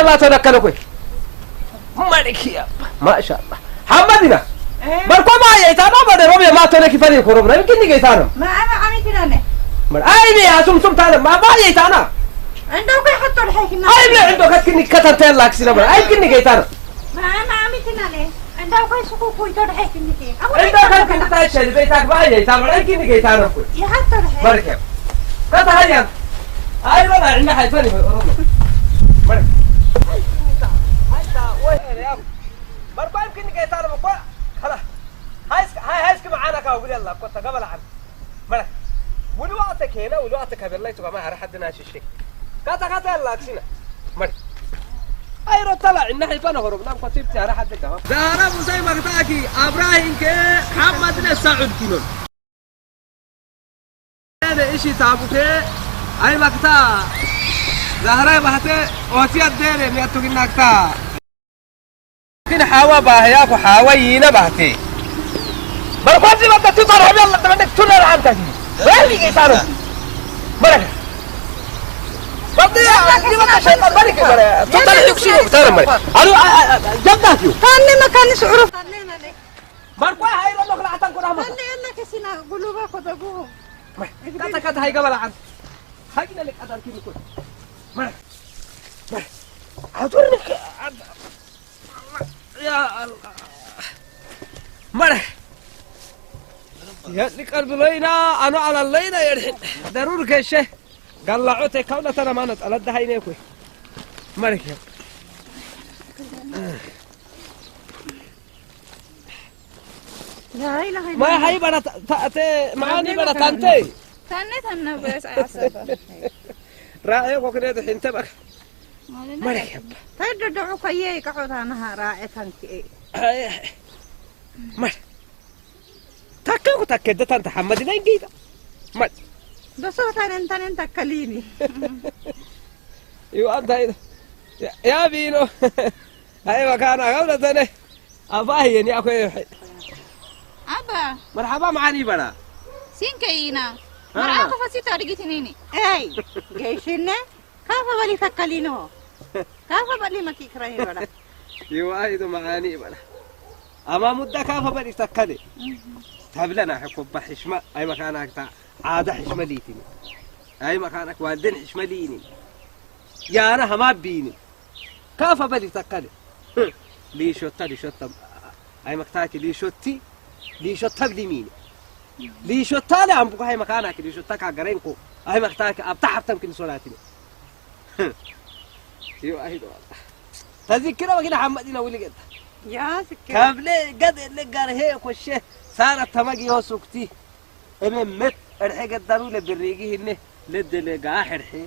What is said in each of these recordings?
ربي ما تنكلكوا مالك يا ما شاء الله حمدنا بركو ما يتانا بدر ربي ما تنكي فريق كورونا يمكن نيجي يتانا ما أنا عميتنا نه مر أيني يا سم تعالى ما يتانا عندك يحطوا الحين أي لا عندك كني كترت لك سينا مر أي كني نيجي يتانا ما أنا عميتنا نه عندك يسوق كويتور الحين نكين عندك كني تاشل بيتك ما يتانا أي كني نيجي يتانا يحطوا الحين بركة كذا هيا أي والله عندنا حيفني روما بركة بركو يمكن نيجي يتانا بقى خلاص هاي معانا كاوبل يلا كنت قبل عن مرة والوقتك هنا والوقتك هذا الله يتوقع ما حد ناش الشيء كاتا يلا أكسينا مرة أي رو طلع إنه يفنه هربنا كتبت على حد كمان زهرة موسى مقطعكي إبراهيم كي محمد نسعود كيلون هذا إشي تابوته أي مقطع زهرة بحته وسيات ديره ميتوك النقطع كنا حوا باهياك وحاوينا بحته بركوزي ما تطلع حبي الله تمنك تنر عن تجي وين يجي صاروا بركة بدي أجي ما شيء بركة بركة تطلع يكسيو ترى مرة ألو جبنا كيو تاني ما كان يشعروا تاني ما لك بركوا هاي لو نخلع تنكر هم تاني أنا كسينا قلوبا خدقوهم كذا هاي قبل عن هاي لك أدار كيلو كل مرة مرة أدورنك يا الله مرة يا قلب لينا أنا على اللينا يرحل ضروري كيشه قال لا عوتي كونا ترى ما نتقلد هاي نيكوي مالك يا لا إله إلا ما هاي بنا تأتي معاني بنا تانتي تاني بس عصبة رأيك وكذا الحين تبك مالك يا تقدر دعوك إياك عود أنا رائعة مالك تاكل وتاكد أنت حمد لين جيدا مال بس هو أنت كليني يو أنت يا بينو هاي مكان قبل تاني أباهي يعني أخوي أبا مرحبا معاني بنا سينكينا مرأة فسي تاريخيني أي جيشنا كيف بالي تكلينه كيف بالي ما كيكرهي ولا يو أيدو معاني بنا أما مدة كيف بالي تكلي تبلنا حكوب حشمة أي مكانك عادة حشمة ليتني أي مكانك والدين حشمة ليني يا أنا هما بيني كيف بالي تكلي لي شوتا أي مكتاك لي شوتا بليميني لي شوتا لي عم بقى هاي مكانك لي شوتا كعجرينكو هاي مكتاك أبتحف تمكن صلاتني يو أهيد والله تذكره وكنا حمدنا ولي قد يا سكر كابلي قد اللي قال هيك والشيء صارت تماجي هو سكتي مت الحاجة الضرورة بالريجي هني لد اللي قاحر حي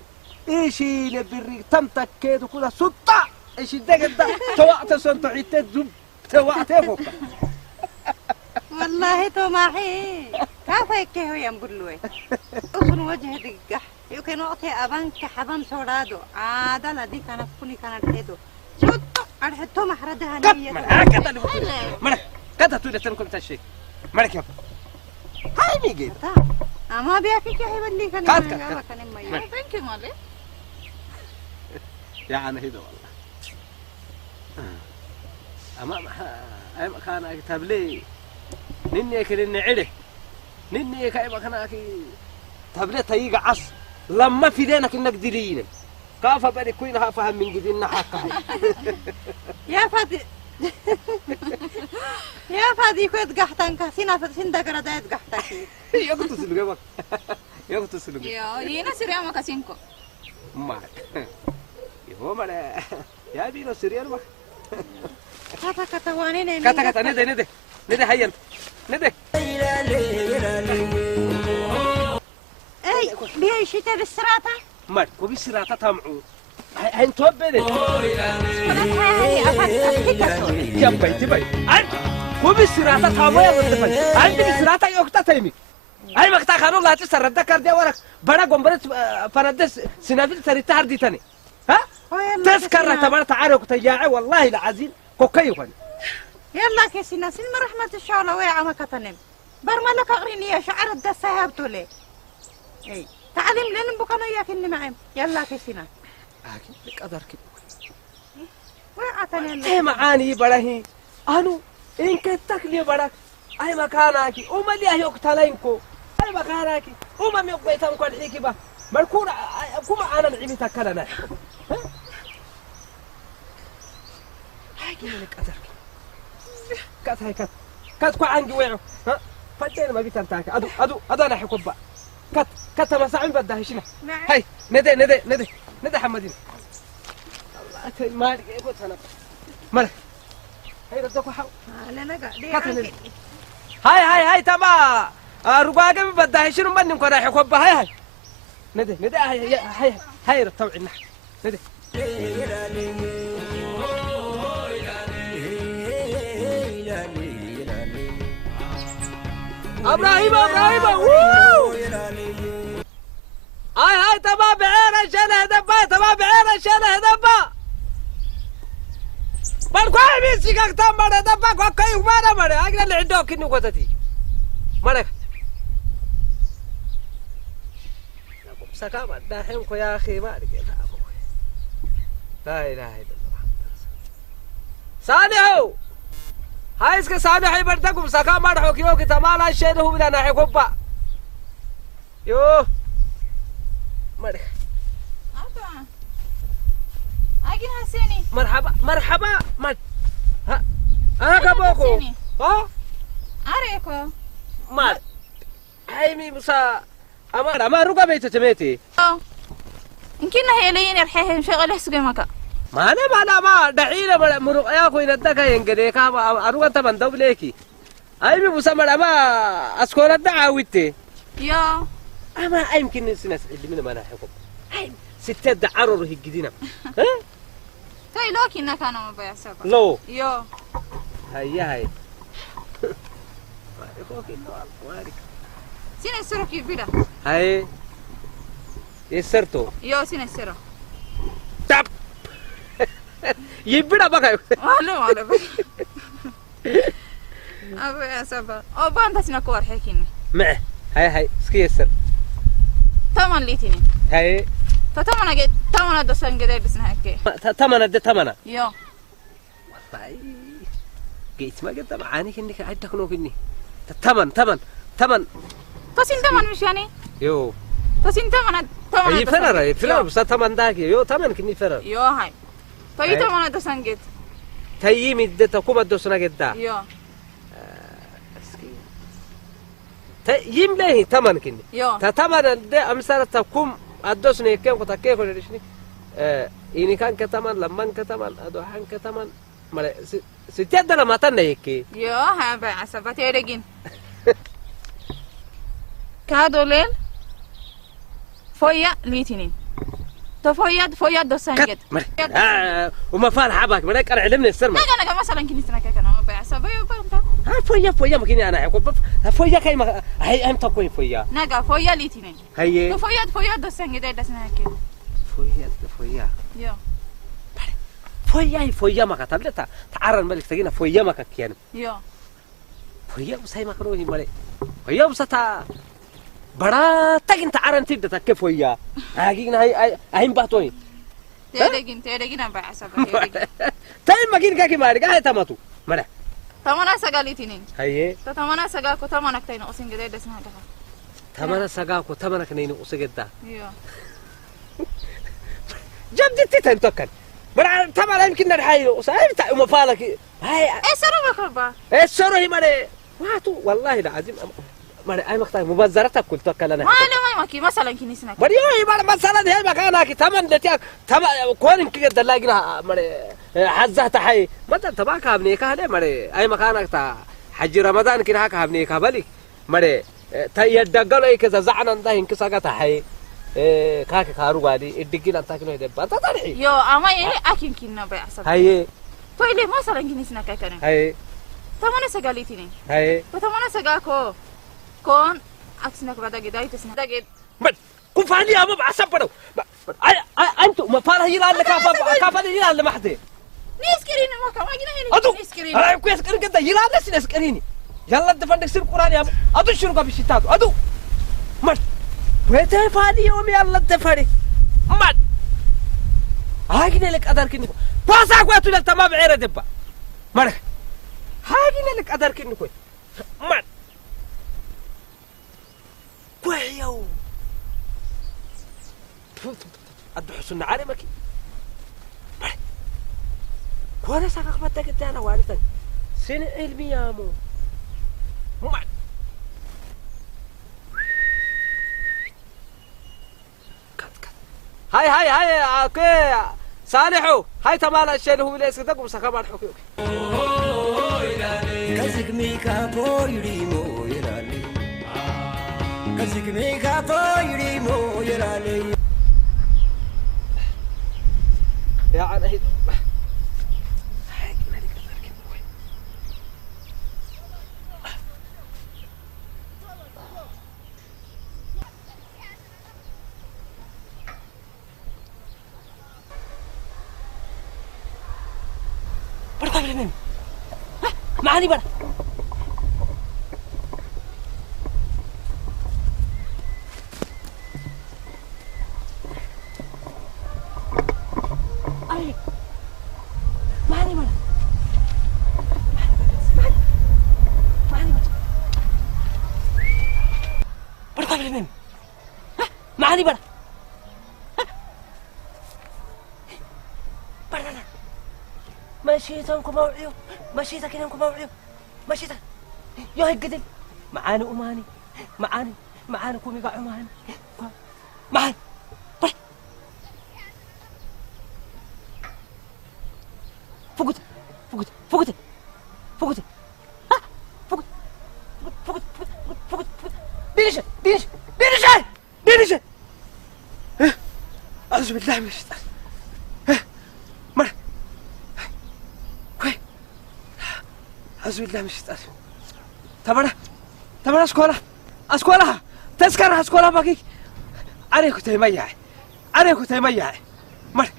إيشي لبالريج تم تكيد وكذا سطع إيش الدقة توقت سنتو عيتة زب توقت فوق والله تو معي كيف هيك هو ينبلوه أصل وجه دقة يمكن وقتي أبانك حبان سورادو عادة لدي كان فوني كانت هيدو شوتو أرحتو محردها نية مرك كذا تقول تنكم تشي مرك يا هاي ميجي أما بياكي كي هيبلي كان كات ثانك يو مالي يا أنا هيدا والله أما كان أكتب لي نني كلني عله نني كأي مكانك تبلي تيجي عص لما في دينك إنك دليل كافة بني كوينها فهم من جدينا حقها يا فادي يا فادي كويت قحتنك سين دقردات قحتك يا كنت سلقة يا كنت سلقة ينا سريع ما كاسينكو مارك يهو مالا يا بينا سريع ما كتا وانين كتا ندي هيا ندي اي بيا شيتا بالسراطة مارك وبالسراطة تامعو هنتوب بدي يا بيتي أنت وبالسراطة تامعو يا بنتي أنت بالسراطة يوقتا تيمي أي مقطع خانو لا تسرد ذكر دي ورق بنا قنبلت فندس سنافيل سريتها هردي تاني ها تذكر تبارك تعارك تجاعي والله العظيم كوكايو كان يلا كيسينا سلم رحمة الشعلة ويا ما كتنم برملك أغريني يا شعر الدس هابتو لي اي تعلم لين بكنا ياك إني معهم يلا كيسينا أكيد لك أدار كده وعتني تي معاني برهي أنو إنك تكلي برك أي مكانك وما لي أيوك تلاينكو أي مكانك وما ميوك بيتام كون حيكي با مركون كوما أنا نعيمي تكلنا هاي لك أدرك كات هاي كات كو عنجي ويعو ها فجأة ما بيتنتاك أدو أنا حكوبا كات مساعين بدها هشنا هاي ندى حمدين الله أتي مالك إيه قلت أنا مالك هاي ردوك حاو لا لا كات هاي تبا رقاقة بدها هشنا منهم كنا حكوبا هاي ندى هاي رتوعي النحو ندى ابراهيم هاي تبا بعير الشنه دبا تبا بعير الشنه دبا بالكوي ميسي كاكتام بدا دبا كوكاي وما مره اقل اللي عندك انه قتتي مالك سكام داحين كو يا اخي مالك لا اله الا الله صالحو هاي اسك صالح يبرتكم سكام ما حكيو كي تمالا شيء هو بدنا حكوبا يو مالك أبا أجي هسيني مرحبا ها أنا كبوكو ها أريكو مال هاي مسا أما رقا بيت تميتي يمكن هي لين الحين شغله سوق مكة ما دحينا مرق ياكو يندك ينقدي كابا أروح تبان دبليكي هاي مسا ما أسكور الدعوتي يا أما يمكن نسنس اللي من ما نحكم هاي ستة دعارو هي جدينا ها تاي لوكي إنك أنا ما بيحسب لو يا هاي سين السرو كيف بيدا هاي يسرتو يا سين السرو تاب يبدا بقى ماله أبي أسبا أو بانتا سنكور حكيني معه هاي سكي يسر تمن ليتيني هاي فتمن أجد تمن دسان كده بس نحكي تمنة يا والله قيت ما قد معاني إنك عندك نوك إني تمن تسين تمن مش يعني يو تسين تمن هي فرر بس تمن داك يو تمن كني فرر يا هاي تاي تمن دسان كده تاي مدة كوما دوسنا قد يا يمليه تمن كني يا تمن ده أمثال تكون الدوسني كم كتكيه ولا ليشني إني كان كتمن لما كتمن أدوحن كتمن ملا ستيات ده لما تنيكي يا ها بعصبة تيرجين كهذا ليل فويا ليتنين فويا دوسانجت وما فعل حبك ملاك أنا علمني السرمة أنا مثلا كني سنك أنا بعصبة يبانتا فويا مكيني أنا أقول فويا كاي ما هي أهم تقوي فويا نجا فويا ليتنين هي فويا دوسانجت ده سنك فويا يا فويا ما كتبت تعرّ الملك تجينا فويا ما كيان يا فويا بس هي ما كروه ملك فويا بس تا بڑا تجين تعرّ أنت ده تكيف فويا هاجينا هاي باتوي تيرجين أنا بعصبة تايم ما كين كاكي مارك هاي تماتو مرة تمنا سجاليتنين هي تمنا سجاكو تمنا كتير أسنج ده سنك تمنا سجاكو تمنا كنينو أسجدا يا جبت تنتكن مرة تمنا يمكن نرحيه وسايب تا مفالك هاي إيه سرو بكربا إيه سرو هي مرة واتو والله العظيم مرة أي مقطع مبذرتك قلت كلنا ما كي مثلا كني سنك مرة يوم مرة مثلا هاي مكانك تمن لتيك تمن كون كي دلاقينا مرة حزة تحي متى تباك هبنيك هذا مرة أي مكانك تا حج رمضان كنا هك هبنيك هبلي مرة تيدقلوا أي كذا زعنا ده إنك ساقط حي كاك كارو غادي الدقيقة أنت كنا يدبر تطلعي يو أما يلي أكين كنا بعصب هاي تويلي مثلا كني سنك كنا هاي تمنا سجاليتنين هاي تمنا سجاكو كون أكسنك بعد جداي تسنك بعد بس كفاني أما بعصب برو أنتو ما فاره يلان لك كافر يلان لمحده نيسكرين ما كم أجينا أدو هني نيسكرين أنا كويس كرين كده يلان لسه نسكريني يلا تفندك سير قرآن يا أدو شنو قبل شتاتو أدو مر بيته فادي يوم يلا تفادي مر أجينا لك أدار كني بوساك واتو للتمام عيرة دبا مرك هاجي لك أدرك إنه كوي مر كوي يو أدو حسن عالمك مرك كوانا ساقك بدك انت أنا وارثك سن علمي يا مو مر هاي اوكي صالحو هاي تمال الشيء هو اللي يسكتك وسكمان حكي كزك ميكا بويري مو يرالي كزك ميكا بويري مو يرالي يا عن معاني برا أي معاني برا معاني برا برا قبل مني معاني برا برا ماشي تنكم موعيو ماشي تكينكم موعيو ماشي تك يا هالقدل معاني أماني معاني كومي قاع أماني معاني فقط ها فقط دينيش أعوذ بالله من الشيطان مر كوي أعوذ بالله من الشيطان تبرا أسكولا تذكر أسكولا باقي عليكو تيمية مر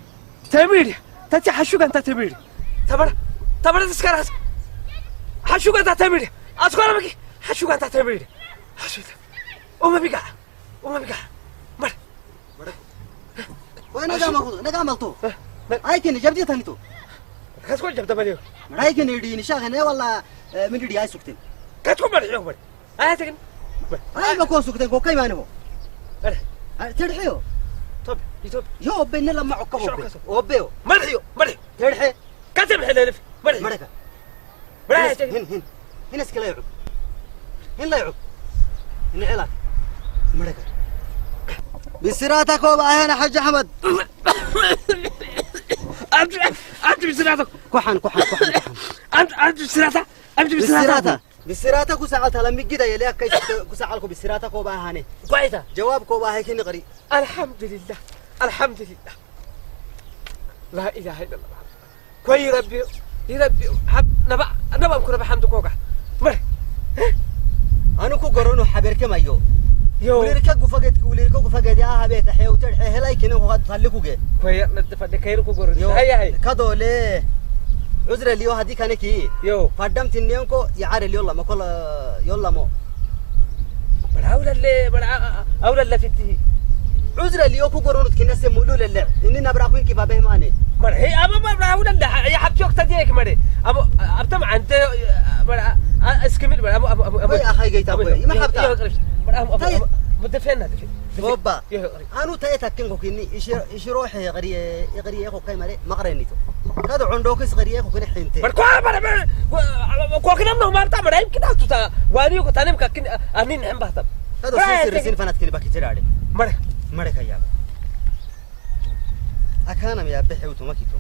تيميري تاتي حشوك أنت تيميري تبرا تذكر حشوك أنت تيميري أسكولا باقي حشوك أنت تيميري حشوك أما بيقع مر وين نقاملتو هايكني جبدي تانيتو كتكون جبت بليو هايكني يدي نشاغني ولا من يدي هاي سكتين كتكون مرحيو بل هاي هاي بكون سكتين كو كاي مانو أنا ترحيو طب يو بين لما عقبو وبيو مرحيو ترحي كتب حلالف مرحيو مركا هنا اسكلا يعب هنا لا يعب هنا علاك مركا بسراتك وبا هنا حاج احمد أنت بسرعتك كحن أنت بسرعتك بسراتك وساعتها لما جدا يلي كيس كساعلكم بسراتك وبا هاني كويسة جوابك وبا هيك نقري الحمد لله لا إله إلا الله كوي ربي حب نبا مكنا بحمدك وقع مر أنا كو قرنو حبرك مايو وليركو فقد يا هبيت حيو ترحي هلاي كنو قد خليكو جي كوي ندفع كيركو قرن هيا كادو ليه عذر اليو هدي كانكي يو فدمت النيونكو يعار اليولا ما كل يولا مو أولا اللي فيه عذر اليو كو قرنو كناس مولول اللي إننا براكوين كيف به ماني مر هي أما أولا اللي يا حبشوك تديك مري أبتم عند اسكمل أبو يا أخي جيت أبوي ما حبتا مدفن بابا أنا تأتى كنكو كني إيش روح يغري يخو كاي مالي ما قرينيتو كذا عندك إيش غري يخو كني حينتي بركوا كوكنا منهم ما بتعمل يمكن أنتوا وانيو كتانم كأكن أمين هم بحثم هذا سير فنات كني باكي ترى مره كيا أكانم يا بحي وتمكيتو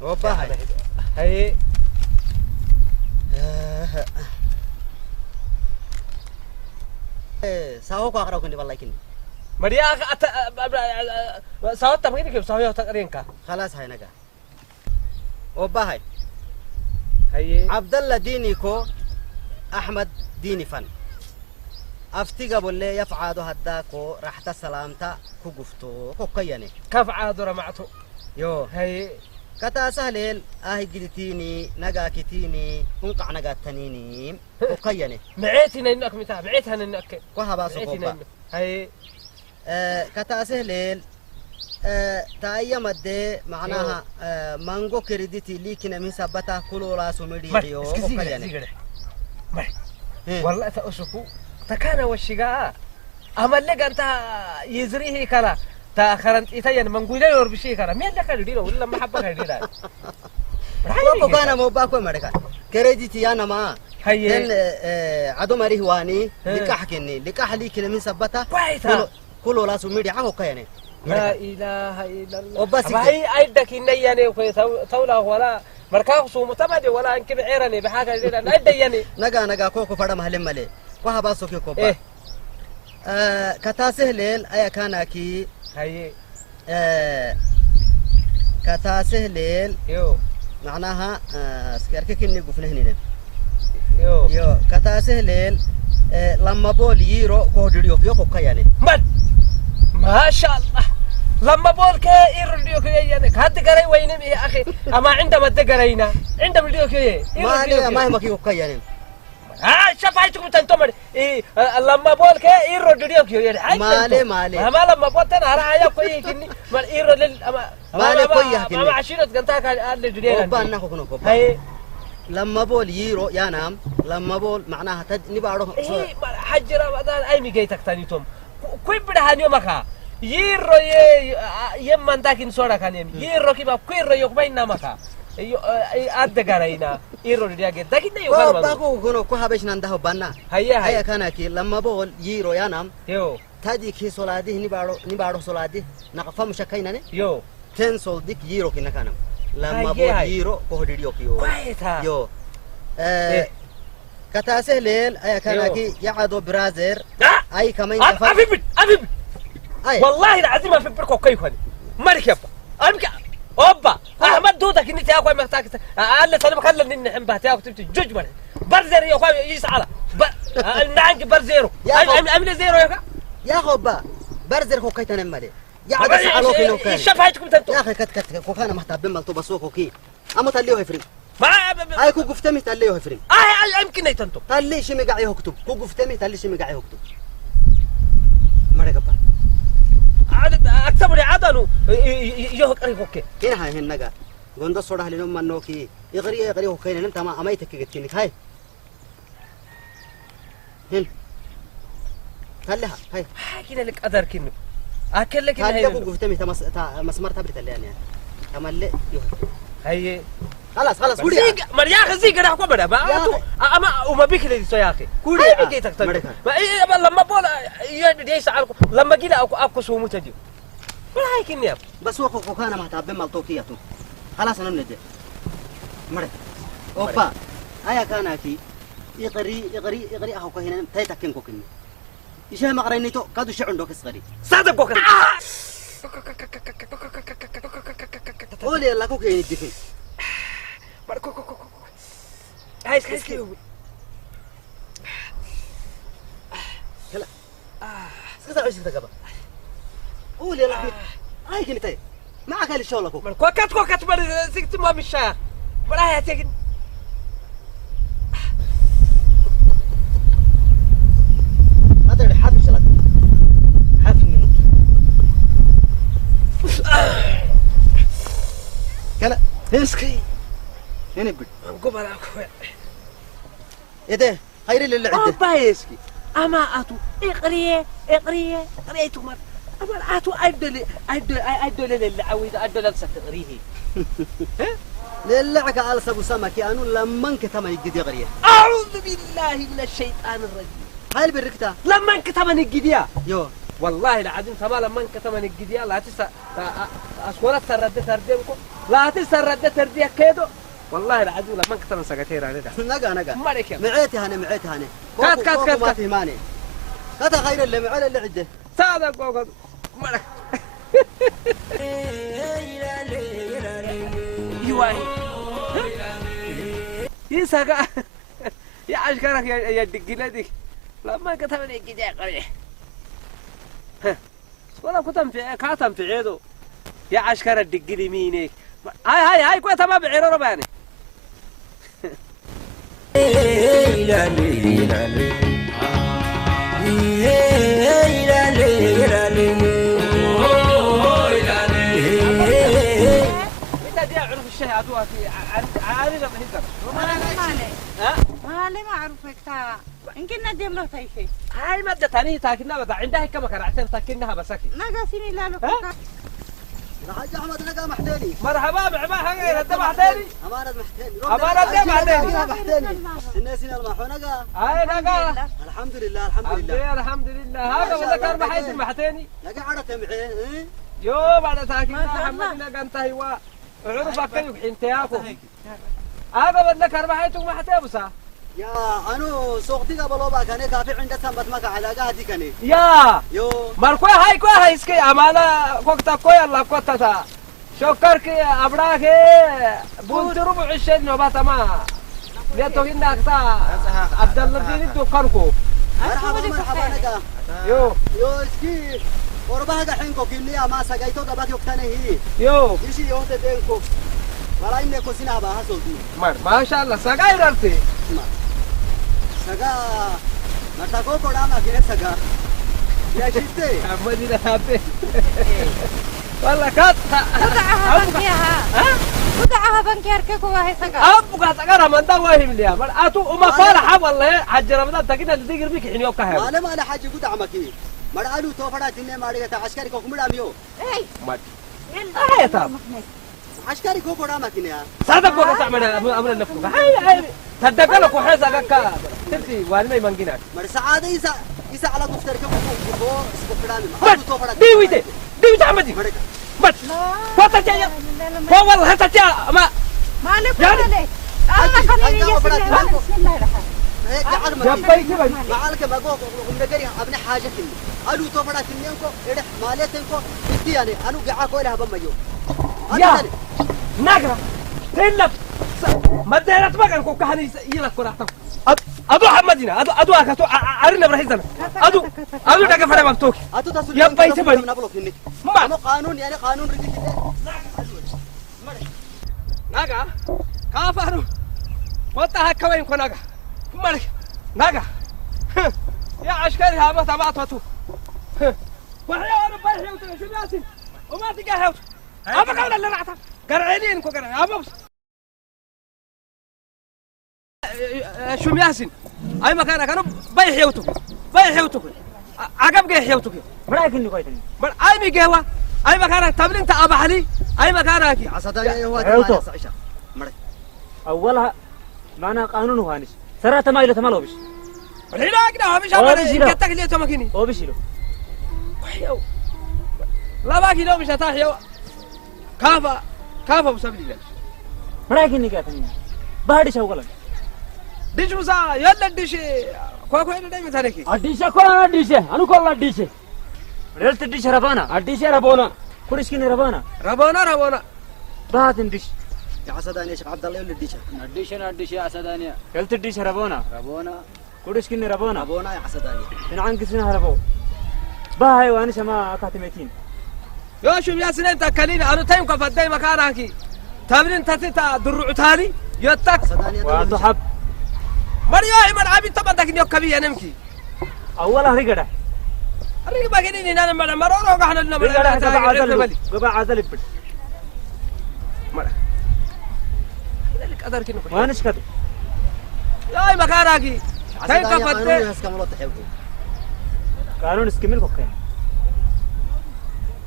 بابا هاي ساهو كو أقرأ كني والله كني مريا ساوت تبغيني كيف ساوي تقرين كا خلاص هاي نجا بابا هاي عبد الله ديني كو أحمد ديني فن أفتي قبل لي يفعادو هداكو راحت سلامتا كو قفتو كو كياني كيف عادوا رمعتو يو هاي كتا سهليل قلتيني نجا كتيني كنقع نجا تنيني كو كياني معيتنا إنك متاع معيتها إنك كو هبا سكوبا هاي كتاسه ليل تايا مدة معناها مانجو كريديتي ليكنا من سبتا كلو راسو مديو والله تأسفو تكانا والشقاء أما اللي أنت يزريه كلا تأخرت إتيان منقولة يوربشي كلا مين لك الديرو ولا ما حبك الديرو وكو كان مو باكو مريكا كريديتي أنا ما هي عدو مريه واني لكاح كني لكاح ليكنا من سبتا كلو راسو مديو عهو كياني لا إله إلا الله وبس هاي أيدك إني يعني تولا ولا مركاو سو متمدي ولا إنك بعيرني بحاجة جديدة نايد يعني نجا كوكو فرد مهلم ملي وها باسو كي كوبا كتاسه ليل أيا كان أكي هاي كتاسه ليل يو معناها سكرك كني قفنه هنا يو كتاسه ليل لما بول يرو كودريو كيو كوكا يعني ما شاء الله لما بول كي يرديو كي يعني هاد قري وينم يا أخي أما عندما تقرينا عندما يرديو كي ما عليه ما هي مكي كوكا يعني شفايتكم تنتمر لما بول كي يرديو كي يعني ما عليه ما لما بول تنا رايا كوي كني ما يرد ما عليه كوي كني ما عشيرة قنتها كان الدنيا وبان كوكو كوبا هاي لما بول يرو يا نام لما بول معناها نبارو حجر رمضان أي ميجيتك تانيتهم كوي بدهاني مكا يرو يمن داكن صورة كانين يرو كيما كويرو يوكبين نامكا أدقارينا يرو دياجي داكن نيو كارمان باكو كونو كو هابش نانده بانا هيا كانا كي لما بول يرو يا نام يو تادي كي صلادي نبارو صلادي نقفم شكاينا يو تن صلدك يرو كنا كانم لما بول يرو كهديو كيو يو كتاسه ليل أي كان كي يعدو برازير أي كمان أبيب والله العظيم ما في بركو كيف هني مركب أمك أوبا أحمد دودك إني تأكل محتاج قال لي طالما خلنا نحن بهتاك تبتي جوج مرة برزير يا أخوي يسعى نعنج برزيرو أمل زيرو يا خبا برزير كوكاي تنمري يا عاد سعلو كيلو كان شفايتكم تنتو يا أخي كت كوكانا محتاج بملتو بسوكو كي أما تليه يفرق ما أي كوكو فتمي تليه يفرق يمكن يتنتو تلي شي مقع يكتب كوكو فتمي تلي شي مقع يكتب مرة أكتب لي عدنو يهك أريك أوكي هنا هاي هنجا قندو صورة لنوم منوكي يغري هو كين نمت ما أميتك كتينك هاي هن هلها هاي كنا لك أدر كنو أكل لك هاي يبغى قفتمي مسمار تبرت اللي يعني تملي هاي خلاص كوري مريا خزيق أنا أقوم بنا أما وما بيك اللي سياقي كوري هاي بيجيتك تبي ما لما بولا يديس على لما جينا أكو سو متجي ولا هاي كنيا بس هو كوكانا ما تابع مالتوكياتو خلاص أنا نجي مرة أوبا هيا كان أكي يقري أخو كهنا تايتكين كوكني إيشها ما قرينيتو كادو شعون دوك صغير صادق كوكنا قولي الله كوكي يدفن هاي سكيو كلا سكتا عيش كذا قبل قولي الله هاي كنتي معك هالي الشغل أكو كوكات مر سكت ما مش شايف ولا هي تيجي هذا اللي حافظ شلات حافظ منه كلا هنسكي هنا بد قبل أكو إيه هاي اللي عده بايسكي أما أتو إقريه تمر أما أتو أدل اللي عويد أدل السكريه للعك على سبو سمكي أنو لما انكتما يجدي غريه أعوذ بالله من الشيطان الرجيم هاي بالركتة لما انكتما نجديها يو والله العظيم تما لما انكتما نجديها لا تسا أسكورة تردينكم لا تسرد ترديه كيدو والله العظيم لما انكتما سكتير على ده نجا مالك يا معيتي هاني كات ما تهماني هذا غير اللي معاه اللي عده صادق وقد مالك يواي يساق يا عشكرك يا دقيلتك لما كتبني كده قريه ولا كاتم في عيدو يا عشكر الدقيلي مينك هاي كويس ما بعير رباني لا وفي عارنا من هنا مالي معروفك تا يمكن نديم له تايشي هاي مادة تانية تاكلنا بس عندها كم كان عشان تاكلناها بسكي نقاسيني لا له الحاج احمد نقا محتاني مرحبا بعما حاجة رد محتاني امانه محتاني أمانة محتاني محتاني سنة المحو نقا هاي نقا الحمد لله الحمد لله الحمد لله هذا ولا كان محيط المحتاني نقا على تمعين يوم على تاكلنا محمد نقا انتهي وعرفك كيف حنتياكو هذا ولا كان محيط محتابسا يا أنا سوقتي قبل أبغى كني كافي عند سامبت ما كحلاقة هذي كني يا يو مالكوا هاي كوا هاي اسكي أمانة وقتا كوا الله قطة تا شكر كي أبراك بنترو بعشرين نوبات ما ليتو هنا كتا عبد الله دينك تقاركو مرحبا نقا يو اسكي وربها كحين كوكيني أما سجايتو قبل يوقتني هي يو يشي يوم تدينكو ولا إني كوسينا بها سولتي ما شاء الله سجاي رأتي سجا مرتكو كودا ما كير سجا يا شيتي مدينة هابي والله كات ودعها بنكيها ودعها بنكير كيكو واهي سقا أبو قاعد أقرأ من ده واهم ليها بل أتو وما فرح والله حج رمضان تكيد اللي تيجي بيك حين يوقع هذا ما له حاجة قد عمكي مرعلو توفرات إني ما رجعت عسكري كوكم راميو ما هاي طب عسكري كوكو رامك إني صدق ولا تعمل أمر النفوق هاي صدق لك وحزة كا تبتي وانا ما يمكنك مر سعادة إذا على دفتر كوكو سكوك رامي دي تعمدي بس فتاة هو والله فتاة ما مالك ولا الله خليني بسم الله الرحمن جباي معالك بقول ومنجري ابن حاجة كني ألو توفرات كنيانكو إيه ماليتنكو إنتي يعني أنا جاكو إلها بمجيو يا ناقرا تلف ما دهرت ما كان كوكا هني يلا كراهتك أدو حمدينا أدو أكتو أرينا برهيزنا أدو دقة فرع مكتوك يا باي تبني ما قانون يعني قانون رجيك ناقا كافانو وطا هكوين كناقا مالك ناقا يا عسكري ها ما تبعتوا وحيا أنا باي حيوتنا شو ناسي وما تلقى حيوت أبا قولا اللي رعتا قرعينين كو قرعين أبا بس شو مياسين أي مكان كانوا باي حيوتك عقب جاي حيوتك برايك إني كويتني بل أي ميجوا أي مكان تبلين تأبا حلي أي مكان أكيد عصداني هو حيوتو مرك أولها معنا قانون وهانش سرعة ما إلى تمالو بش الحين أكنا مش أبغى كتك ليه تمكني أو بشيلو حيو لا باقي لو مش هتحيو كافة مسبلي لك برايك إني كويتني بهادي شو قلنا ديش مسا يلا ديش كوكو هنا دايما ثانيكي أديشة كولا أديشة أنا كولا أديشة ريلت أديشة ربانا أديشة ربونا كورش كني ربانا ربونا بهاد أديش يا عصداني يا شيخ عبد الله يولد ديشة أديشة عسدانية ريلت أديشة ربونا كورش كني ربونا أبونا يا عصداني من عنك سنة ربو باهاي وأنا سما أكاتمتين يا شو يا سنين تكليني أنا تايم كفت دايما مكانك تابلين تتا درع تاني يتك عصداني وأتحب مريا من عبي طبعا دكني كبي نمكي أولها رجعة الرجل باقيني أنا مرة وقحنا لنا رجعة قبع عزل بد مرة لك أدر كنو وأنا شكده يا مكانك تايم كفت قانون اسكمل كوكين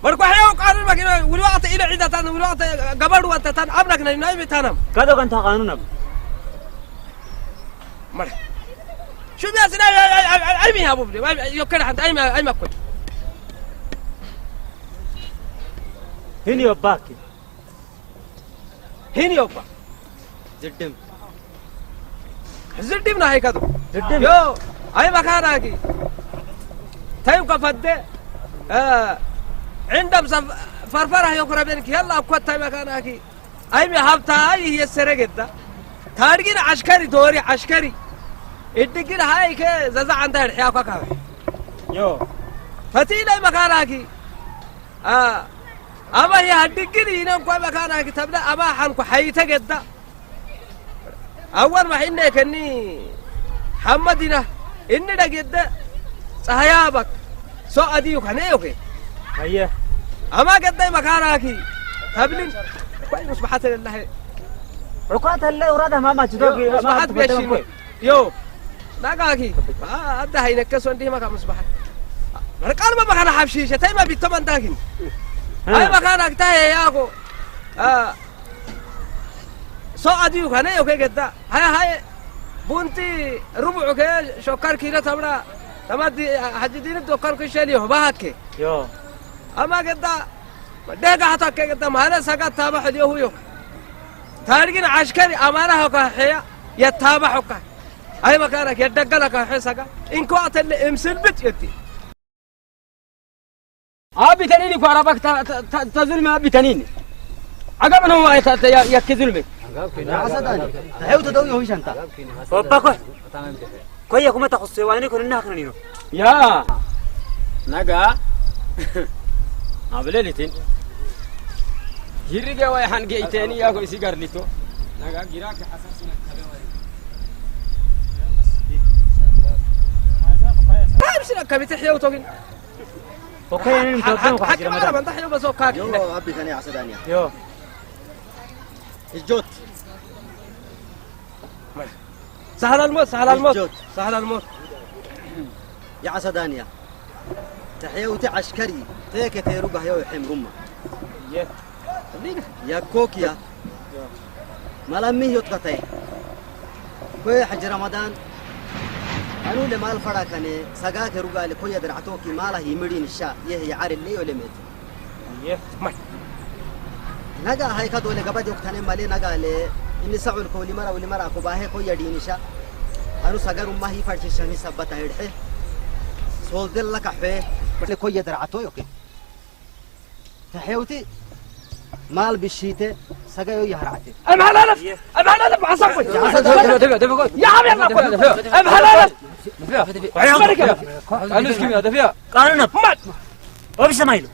مركو حيو قانون ما كنا والوقت إلى عدة تان والوقت قبل وقت تان أبرك نايم تانم كذا كنت قانون أب مرة شو يا سيدي أي مين أبو بلي يوكل حتى أي ما كنت هني وباكي هني يوبا زدم زدي من هاي كذا زدم يو أي مكان هاكي تايم كفدة عندهم فرفرة يقرب بينك يلا أقوى تايم مكان هاكي أي مهابتا أي هي السرقة تارجين عسكري دوري عسكري الدقيقة هاي كه زازا عندها الحياة كاكا يو فتيلا مكانك أما هي الدقيقة هنا كوي مكانك تبدأ أما حنكو حيتا جدا أول ما حنا كني حمدنا إننا جدا صحيابك سو أديو كنيوكي هيا أما قد مكانك تبلين كوي مصبحات الله عقات اللي وراده ما تدوق مصباحات بيشيني يو ناقاكي أده هينك كسون دي ما كان مصباحات مرقان ما بكان حبشيشة تاي ما بيتمن داكن هاي مكانك تاي يا أخو سو أديو كان يو كي قدا هاي بونتي ربع كي شوكر كيلا تمرا تمادي حجدين الدكان كيشالي هو باهك يو أما قدا دهقة حتى كي قدا مالا سقط تابع حديو هو تارجين عسكري أمانة هكا يتابع هكا أي مكانك يدقلك حسك إن كنت اللي امسل بيت يدي أبي تنيني كواربك تظلم أبي تنيني عقبنا هو يكذلمك يا عسداني تحيو تدوي هو شنطة وباكو كويا كما تخصي واني كنا نحن يا نجا أبليتين جيرجا ويحن جيتني يا كوي سيجار ليتو نجا جيراك أساسنا امشي لك بتحيو توكن اوكي انت قدامك حكي ما انا بنتحيو بس اوكاك يو أبي كان يا عسداني يو الجوت سهل الموت سهل الموت الجوت. سهل الموت يا عسدانيا تحيو تعشكري تيك تيروبه يو يحم رمى يه يا كوكيا ملامي يتقطع كوي حج رمضان أنو لما الفرا كان سجاك رجال كوي درعتوكي ماله يمرين الشاء يهي عار اللي ولمت يه نجا هاي كدو اللي قبض يقتني مالي نجا اللي إني سعول كولي مرة ولي مرة كوباه كوي يدين الشاء أنو سجار ما هي فرش شاني سبته هيرحه سول دل لك حه بس كوي درعتو يوكي تحيوتي مال بالشيته سجايو يهرعتي ام حلالف ام حلالف عصبي يا عسدانيا يا عم يلا ام حلالف انا اسكي هذا فيها قانون وبش سمايلو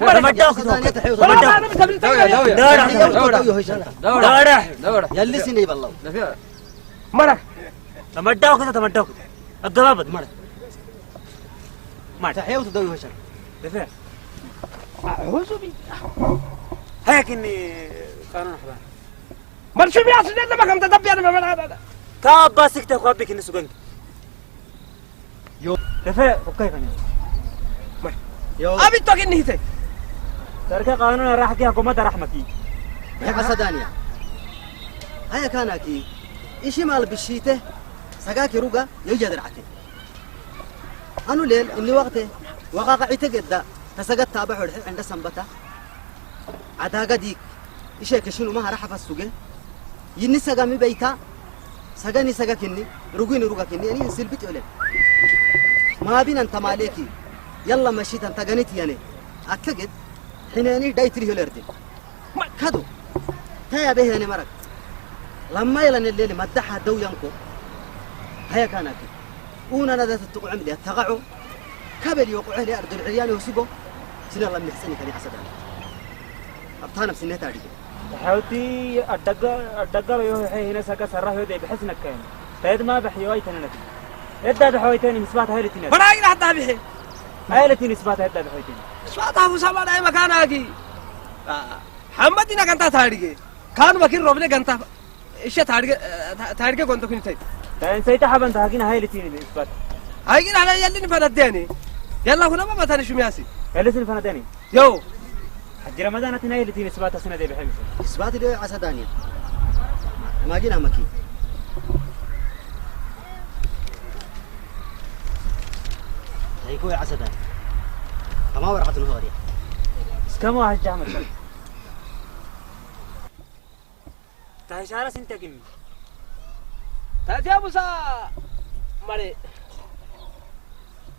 ما تاخذ دورة يلي سني بالله مرك ما تاخذ الضربة ما تحيو تدوي وشك دفع اعوذ بالله هيك اني قانون حبان من شو بيحصل لنا ما كنت تدبي انا من هذا كابا سكت اخوابك اني سوقنك يو دفع وكيف انا يو ابي توكن نيتي ترك قانون راح كي حكومه رحمتي يا عسدانيا هيا كان اكي إشي مال بالشيته سقاكي روقا يوجد رعتي أنو ليل إني وقته وقاقعيته قد تسقط تابع ورحي عند سنبتا عدا قديك إشي كشنو ما راح فسوقه يني سقامي بيتا سقاني سقاكني روقيني روقاكني يعني ينسل بيت علم ما بين أنت مالكي يلا مشيت أنت قنيت يعني أكيد حيناني دايتري هولردي كادو تايا به يعني مرق لما يلن الليل مدحها دو ينكو هيا كانت ونا ندت تقعم لي تقعوا كبل يوقعه لي أرض العريان وسقو سنة الله من حسني كان يحسد أبطانا بسنة تاريخ حاولتي الدقة يوحي هنا سكا سره يودي بحسنك كان تايد ما بحيوي تنك إدى بحويتني مسبات هاي لتنين ولا يقدر حتى بحي هاي لتنين مسبات إدى بحويتني سواء أبو سبعة أي مكان أجي حمدنا كنت تاريخ كان وكيل روبلي كنت إيش تاريخ كنت كنت تاين سيتا حبان تهاكينا هاي لتنين مسبات هاي كده على يلي نفردني يلا هنا ما مثلا شو مياسي هاي لتنين فنداني يو حج رمضان تناي لتنين مسبات سنة دي بحمس إثبات لي عسدانية ما جينا مكي هيكوي عسدانية كما ورقة الهورية كم واحد جامل تهشارة سنتكين تاتي أبو سا مري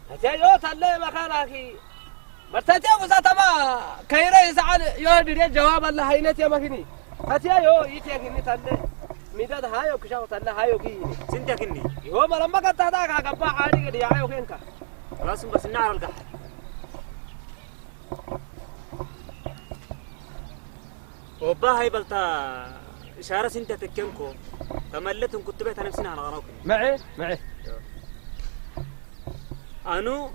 تاتي يو تلي مكانك مرتاتي أبو سا تما كيرا يسعى يهدي جواب الله هينتي مكيني تاتي يو يتيكني تلي ميداد هايو كشاو تلي هايو كي سنتكيني يو مرمى كنت هذاك كبا عادي كده هايو كينك خلاص بس النار القح وبا هاي بلتا إشارة سنتة تكنكو تملتهم كنت بيت نفسنا على غراوكم معي أنو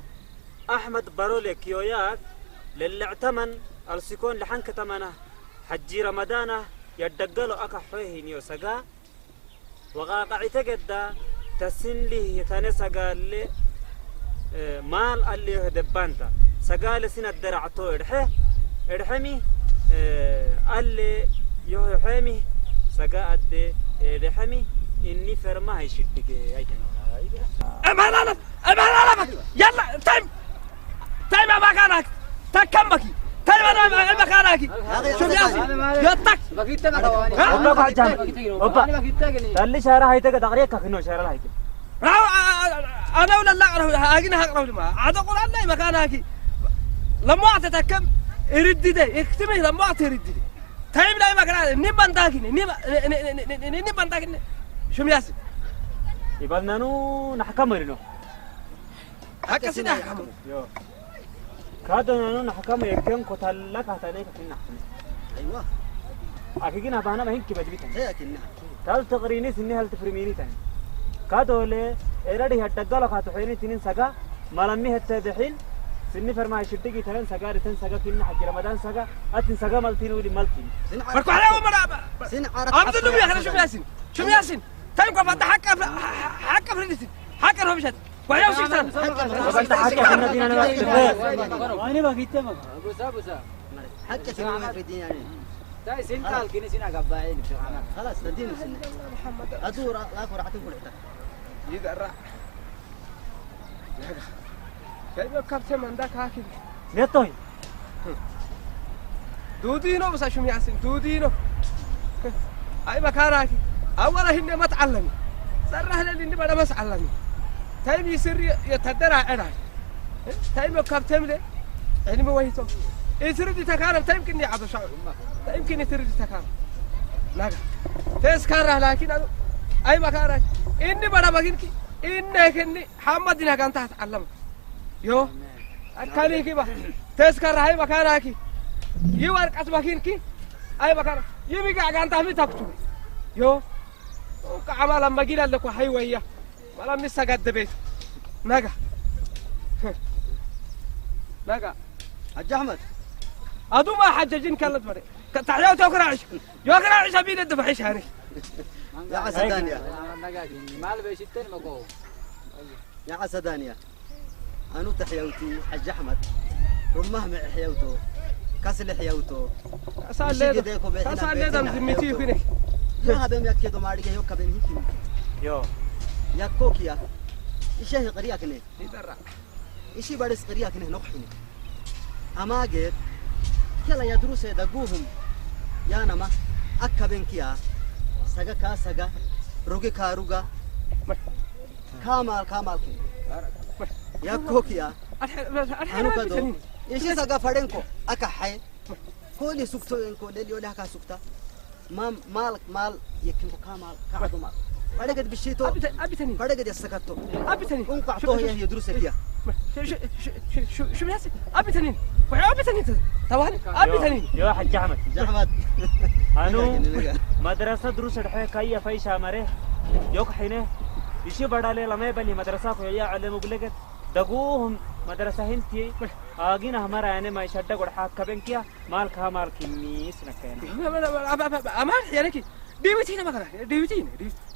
أحمد برولك يوياك للي اعتمن السكون لحنك تمنه حجي رمضانه يدقلو أكا حوهين يو سقا وقاقعي تقدا تسن لي تاني سقا اللي مال اللي يهدبانتا سقا لسين الدرعتو إرحمي اللي يهحمي سقا أدي إرحمي إني فرما هيشتك أمان أنا يلا تايم يا مكانك تكمل تايم أنا مكانك شو ياسين يطق أوبا قاعد أوبا تالي شارع هيتك دقريك كأنه شارع هيتك أنا ولا لا أروح هاجينا هقرأ ما عاد أقول أنا مكانك لما أتتكم يرد ده يكتمي لما أترد ده تايم لا مكانك نبان داكني نبان داكني شو ياسين يبقى نانو نحكم منه هكذا سيدا حمو يو كادو نانو نحكم يكتم كتلك هتانيك في النحكم ايوه أكيد أبانا ما هيك بجبتها هي كنا تال تقريني سني هل تفرميني تاني كادو له إيرادي هتدقلك هتحيني تنين سجا ملامي هتدحين سني فرما يشتكي ترين سجا رتين سجا كنا حج رمضان سجا أتين سجا مالتين ودي مالتين بركو عليه عمر سين عارف عبد الله يا أخي شو ياسين تايم كفاته حق فريدتي حق رمشت ويا وسكتان وأنت حكي عنا دينا أنا ما قلت ما بوسا حتى سين ما في الدين يعني تاي سين قال كني سين أقبعين خلاص الدين سين أدور لا فرحت كل يدرع كيف كابتن من ذاك هاكي نتوي دودينو بس شو ياسين دودينو أي مكانك أولا هن ما تعلمي سره للي بنا بس علمي تايم يصير يتدرع أنا تايم كابتن له يعني ما وهيته يصير دي تكارم تايم كني عبد شعب تايم كني يصير دي تكارم لا تذكره لكن أنا أي مكانك إني بنا بقولك إنك إني محمد إنك أنت تعلم يو أكلي كيبا تذكره أي مكانك يوارك أسمعينك أي مكانك يبيك أنت هم تكتب يو كعمل لما جينا لك وحيوية ولا مسا قد بيت نجا نجا حج أحمد أدو ما حججين كلت مري تعيا توكراش يوكراش أبين الدفعيش هني يا عسدانيا مال بيشتني مقو يا عسدانيا أنا تحيوتي حج أحمد رمه مع حيوته كسل حيوته سال لي دم زميتي فينك يا هذا يكيدو مارك يوك بين هيك يو يا كوكيا إيش هي قرية كنه يدرع إيش بارس قرية كنه نقحني أما جد يلا يا دروس يدقوهم يا نما أكبين كيا سجا كا سجا روجي كاروجا كامال كي يا كوكيا أنا كدو إيش سجا فردينكو أكحي كل سكتو إنكو للي ولا كا سكتا مال يكنكو كامال كعدو مال فردقت بالشيتو أبي تاني فردقت يسكتو أبي تاني أنقع توه هي دروس فيها شو ياسين أبي تاني أبي تاني تواني أبي تاني يو حج أحمد أحمد أنو مدرسة دروس الحين كاية فايشة مريه يوك حينه يشي بدالي لما يبني مدرسة كويا علموا بلقت دقوهم مدرسة هنتي آجينا هما يعني ما يشدق ورحاك كبين كيا مال كمال كميس نكين أمان يعني كي ديوتينا ما كنا ديوتينا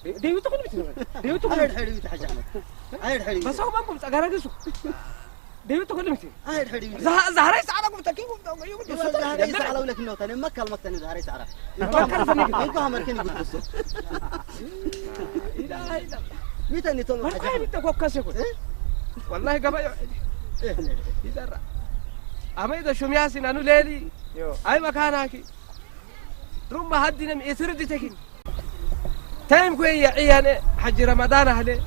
ديوتو كل بيتنا ديوتو كل حلو حج أحمد هاي حلو بس هو ما بقول أجرا جسوا ديوتو كل بيتنا هاي حلو زهرة سعرة قلت كيف زهرة سعرة ولا كنوت أنا ما كلمت أنا زهرة سعرة إنكو هم ركين قلت بسوا متى نتوم ما كان يتوقع كاسيكون والله قبل يدرع أما إذا شو ياسين أنو ليلي أي مكانك رم هدينا من يسرد تكين تايم كوي عيان حج رمضان هله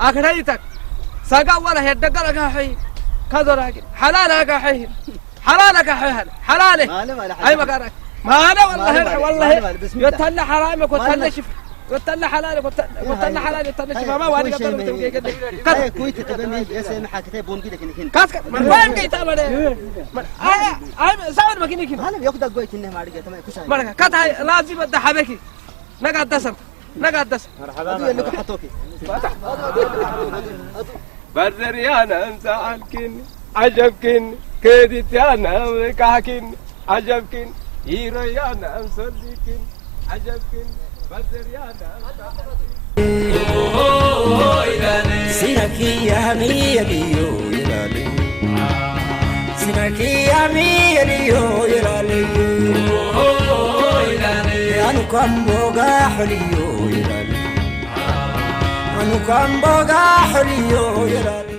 أكرهيتك ساقا ولا هيدقلك حي كذا حلالك حي حلالك حي حلاله أي مكانك ما أنا والله يتهلا حرامك وتهلا شف وتطلع حلالك وتطلع حلالك وتطلع شفا ما وانا قبل تبقى كده كويت تبني يا سامي حكيت بون كده كنكين كاسك من وين جاي تعمل ساعد ما كنكين هلا ياخد قويت انه ما رجع تمام كويس مرة كات هاي لازم تحبكي نقعد دسم مرحبا اللي حطوكي بدريانا انسالكن عجبكن كيدت انا كحكن عجبكن هيرو يا نام صديقين عجبكن بدر يا نام سينكي يا ميليو يلالي سينكي يا ميليو يلالي أنا كم بوجا حليو يلالي أنا كم بوجا حليو يلالي